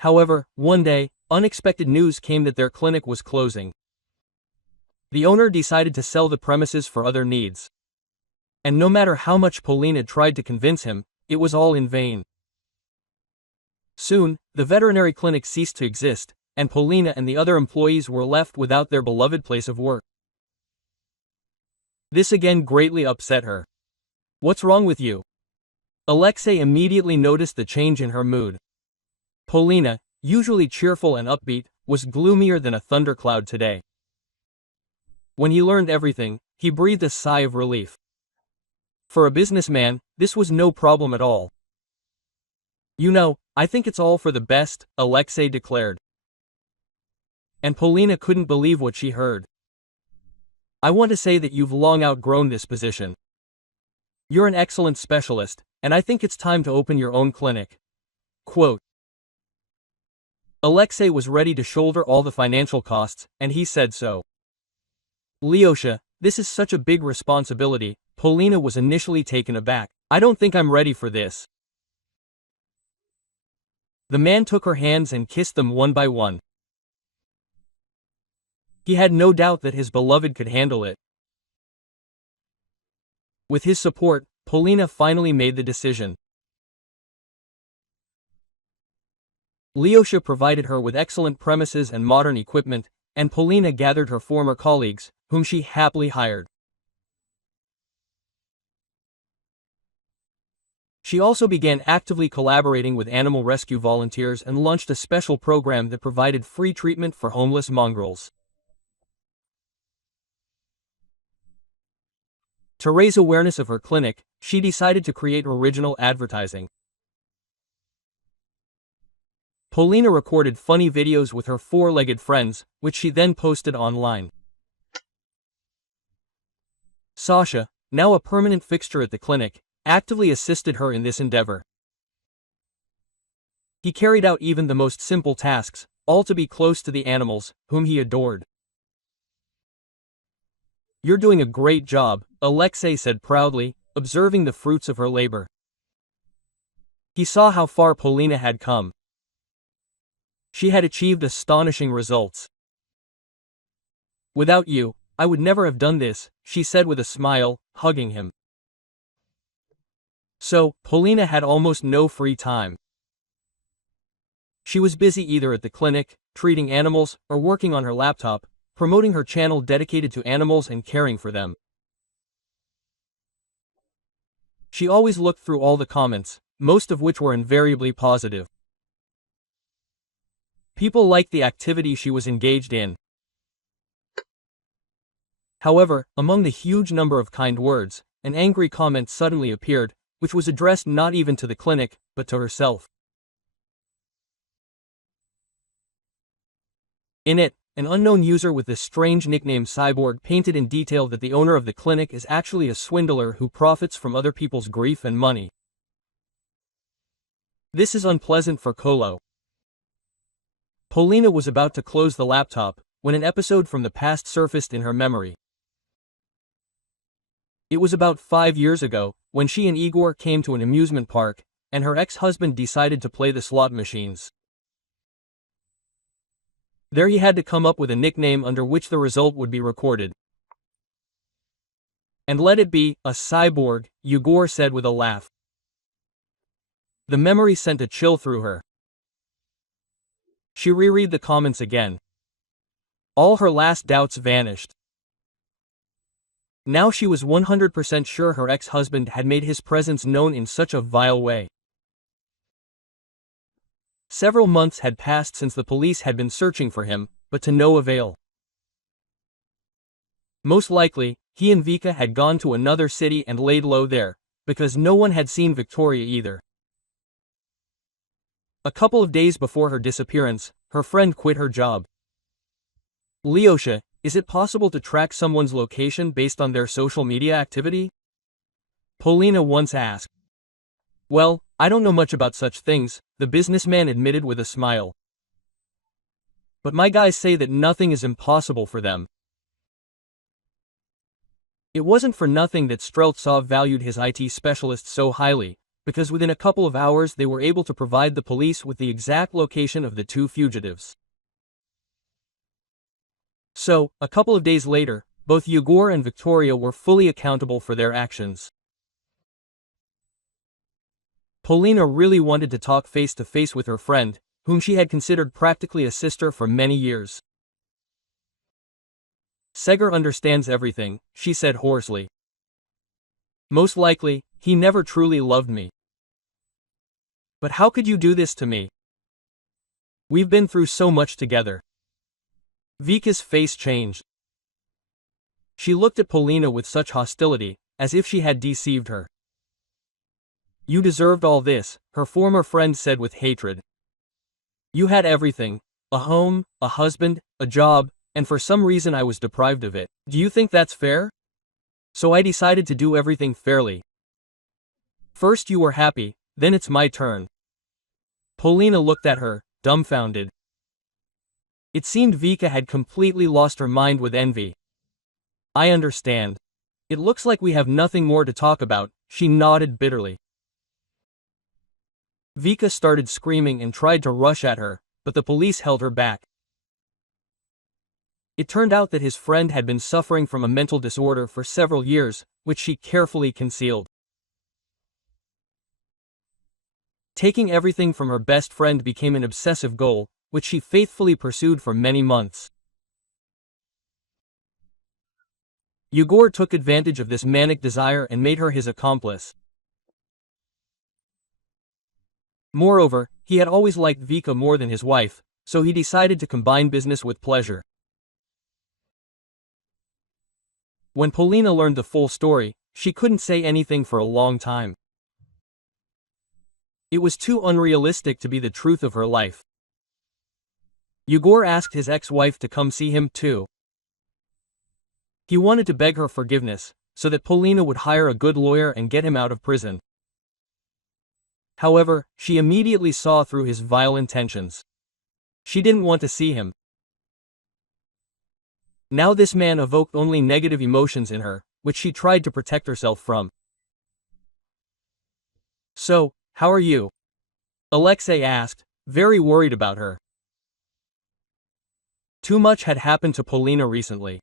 However, one day, unexpected news came that their clinic was closing. The owner decided to sell the premises for other needs. And no matter how much Polina tried to convince him, it was all in vain. Soon, the veterinary clinic ceased to exist, and Polina and the other employees were left without their beloved place of work. This again greatly upset her. What's wrong with you? Alexei immediately noticed the change in her mood. Polina, usually cheerful and upbeat, was gloomier than a thundercloud today. When he learned everything, he breathed a sigh of relief. For a businessman, this was no problem at all. You know, I think it's all for the best, Alexei declared. And Polina couldn't believe what she heard. I want to say that you've long outgrown this position. You're an excellent specialist, and I think it's time to open your own clinic. Quote. Alexei was ready to shoulder all the financial costs, and he said so. Lyosha, this is such a big responsibility. Polina was initially taken aback. I don't think I'm ready for this. The man took her hands and kissed them one by one. He had no doubt that his beloved could handle it. With his support, Polina finally made the decision. Lyosha provided her with excellent premises and modern equipment, and Polina gathered her former colleagues, whom she happily hired. She also began actively collaborating with animal rescue volunteers and launched a special program that provided free treatment for homeless mongrels. To raise awareness of her clinic, she decided to create original advertising. Polina recorded funny videos with her four-legged friends, which she then posted online. Sasha, now a permanent fixture at the clinic, actively assisted her in this endeavor. He carried out even the most simple tasks, all to be close to the animals, whom he adored. "You're doing a great job," Alexei said proudly, observing the fruits of her labor. He saw how far Polina had come. She had achieved astonishing results. "Without you, I would never have done this," she said with a smile, hugging him. So, Polina had almost no free time. She was busy either at the clinic, treating animals, or working on her laptop, promoting her channel dedicated to animals and caring for them. She always looked through all the comments, most of which were invariably positive. People liked the activity she was engaged in. However, among the huge number of kind words, an angry comment suddenly appeared, which was addressed not even to the clinic, but to herself. In it, an unknown user with the strange nickname Cyborg painted in detail that the owner of the clinic is actually a swindler who profits from other people's grief and money. This is unpleasant for Kolo. Polina was about to close the laptop, when an episode from the past surfaced in her memory. It was about 5 years ago, when she and Igor came to an amusement park, and her ex-husband decided to play the slot machines. There he had to come up with a nickname under which the result would be recorded. "And let it be, a cyborg," Igor said with a laugh. The memory sent a chill through her. She reread the comments again. All her last doubts vanished. Now she was 100% sure her ex-husband had made his presence known in such a vile way. Several months had passed since the police had been searching for him, but to no avail. Most likely, he and Vika had gone to another city and laid low there, because no one had seen Victoria either. A couple of days before her disappearance, her friend quit her job. "Lyosha, is it possible to track someone's location based on their social media activity?" Polina once asked. "Well, I don't know much about such things," the businessman admitted with a smile. "But my guys say that nothing is impossible for them." It wasn't for nothing that Streltsov valued his IT specialists so highly, because within a couple of hours they were able to provide the police with the exact location of the two fugitives. So, a couple of days later, both Yegor and Victoria were fully accountable for their actions. Polina really wanted to talk face-to-face with her friend, whom she had considered practically a sister for many years. "Seger understands everything," she said hoarsely. "Most likely, he never truly loved me. But how could you do this to me? We've been through so much together." Vika's face changed. She looked at Polina with such hostility, as if she had deceived her. "You deserved all this," her former friend said with hatred. "You had everything, a home, a husband, a job, and for some reason I was deprived of it. Do you think that's fair? So I decided to do everything fairly. First you were happy, then it's my turn." Polina looked at her, dumbfounded. It seemed Vika had completely lost her mind with envy. "I understand. It looks like we have nothing more to talk about," she nodded bitterly. Vika started screaming and tried to rush at her, but the police held her back. It turned out that his friend had been suffering from a mental disorder for several years, which she carefully concealed. Taking everything from her best friend became an obsessive goal, which she faithfully pursued for many months. Yegor took advantage of this manic desire and made her his accomplice. Moreover, he had always liked Vika more than his wife, so he decided to combine business with pleasure. When Polina learned the full story, she couldn't say anything for a long time. It was too unrealistic to be the truth of her life. Yegor asked his ex-wife to come see him too. He wanted to beg her forgiveness, so that Polina would hire a good lawyer and get him out of prison. However, she immediately saw through his vile intentions. She didn't want to see him. Now this man evoked only negative emotions in her, which she tried to protect herself from. "So, how are you?" Alexei asked, very worried about her. Too much had happened to Polina recently.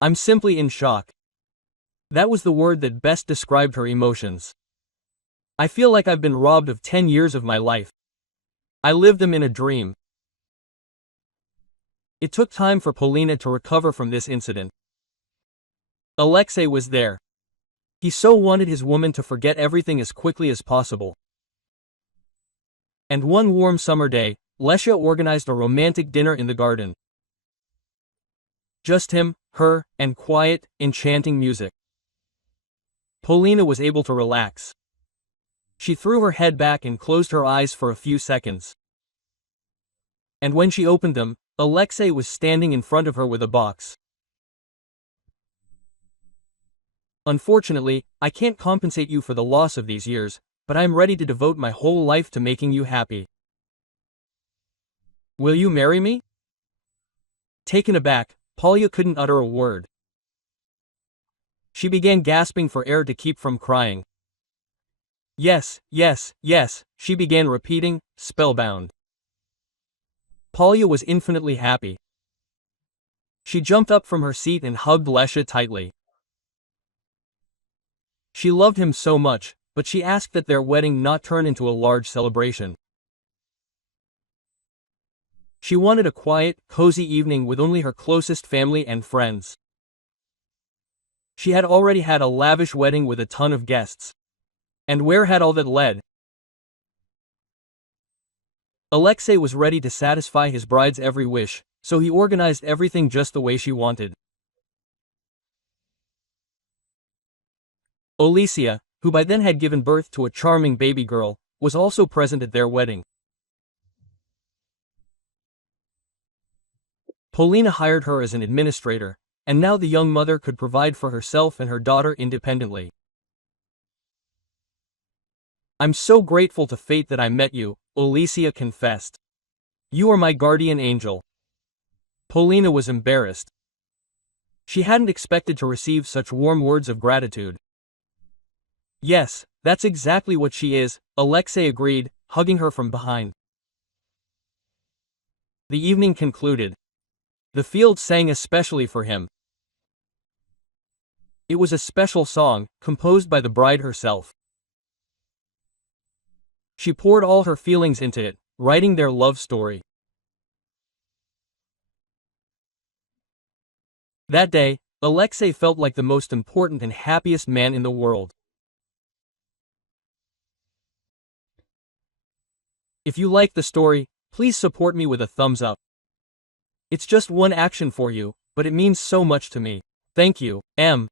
"I'm simply in shock." That was the word that best described her emotions. "I feel like I've been robbed of 10 years of my life. I lived them in a dream." It took time for Polina to recover from this incident. Alexei was there. He so wanted his woman to forget everything as quickly as possible. And one warm summer day, Lesya organized a romantic dinner in the garden. Just him, her, and quiet, enchanting music. Polina was able to relax. She threw her head back and closed her eyes for a few seconds. And when she opened them, Alexei was standing in front of her with a box. "Unfortunately, I can't compensate you for the loss of these years, but I am ready to devote my whole life to making you happy. Will you marry me?" Taken aback, Polya couldn't utter a word. She began gasping for air to keep from crying. "Yes, yes, yes," she began repeating, spellbound. Polya was infinitely happy. She jumped up from her seat and hugged Lesya tightly. She loved him so much, but she asked that their wedding not turn into a large celebration. She wanted a quiet, cozy evening with only her closest family and friends. She had already had a lavish wedding with a ton of guests. And where had all that led? Alexei was ready to satisfy his bride's every wish, so he organized everything just the way she wanted. Olesya, who by then had given birth to a charming baby girl, was also present at their wedding. Polina hired her as an administrator, and now the young mother could provide for herself and her daughter independently. "I'm so grateful to fate that I met you," Olesya confessed. "You are my guardian angel." Polina was embarrassed. She hadn't expected to receive such warm words of gratitude. "Yes, that's exactly what she is," Alexei agreed, hugging her from behind. The evening concluded. The field sang especially for him. It was a special song, composed by the bride herself. She poured all her feelings into it, writing their love story. That day, Alexei felt like the most important and happiest man in the world. If you like the story, please support me with a thumbs up. It's just one action for you, but it means so much to me. Thank you, M.